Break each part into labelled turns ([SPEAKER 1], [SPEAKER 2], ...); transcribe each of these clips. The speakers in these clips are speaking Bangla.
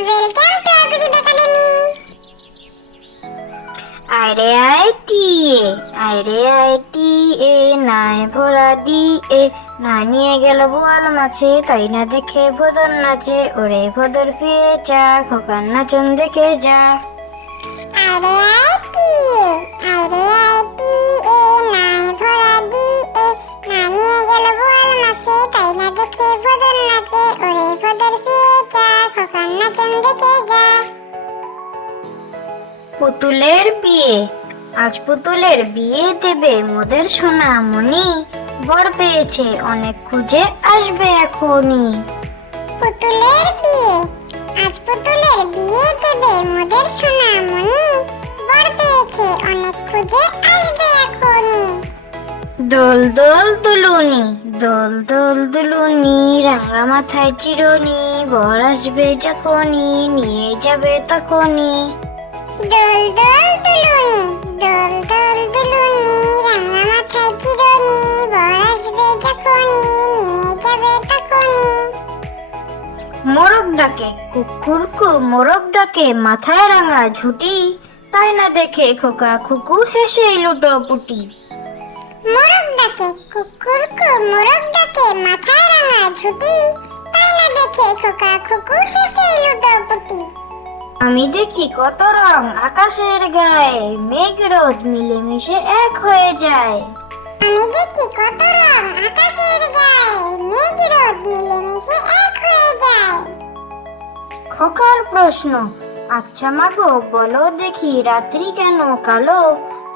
[SPEAKER 1] ওয়েলকাম টু আগুদীপ একাডেমি
[SPEAKER 2] আরে আইটি আরে আইটি এ নাই ভোলা দি এ না নিয়ে গেল বোয়াল মাছে তাই না দেখে ভোদর নাচে ওরে ভদর ফিরে যা খোকার নাচন দেখে যা।
[SPEAKER 1] আরে আইটি যা
[SPEAKER 2] পুতুলের বিয়ে। আজ পুতুলের বিয়ে দেবে মোদের সোনা মনি বর পেয়েছে, অনেক খুঁজে আসবে এখনই।
[SPEAKER 1] পুতুলের বিয়ে?
[SPEAKER 2] দোল দোল দুলুনি দোল দোল দুলুনি রাঙা মাথায় চিরুনি বর আসবে যখনই নিয়ে যাবে তখনই।
[SPEAKER 1] দোল দোল দুলুনি দোল দোল দুলুনি রাঙা মাথায় চিরনি বর আসবে যখনই নিয়ে যাবে তখনই।
[SPEAKER 2] মোরগ ডাকে কুকুর কু মোরগ ডাকে মাথায় রাঙা ঝুটি। তাই না দেখে খোকা খুকু হেসে লুটো পুটি।
[SPEAKER 1] মোরগ ডাকে কুকুর কু মোরগ ডাকে মাথায় রাঙা ঝুটি। তাই না দেখে খোকা খুকু হেসে লুটোপুটি
[SPEAKER 2] আমি দেখি কত রং আকাশের গায়ে মেঘ রোদ মিলেমিশে এক হয়ে যায়।
[SPEAKER 1] আমি দেখি কত রং আকাশের গায়ে মেঘ রোদ মিলেমিশে এক হয়ে যায়।
[SPEAKER 2] খোকার প্রশ্ন আচ্ছা মাগো বলো দেখি রাত্রি কেন কালো?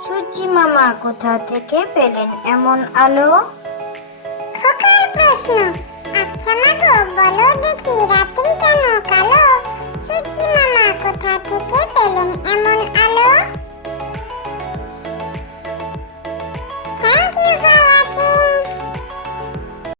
[SPEAKER 2] সূর্যি মামা কোথা থেকে পেলেন এমন আলো?
[SPEAKER 1] খোকার প্রশ্ন। আচ্ছা মা গো, বলো দেখি, রাত্রি কেন কালো? সূর্যি মামা কোথা থেকে পেলেন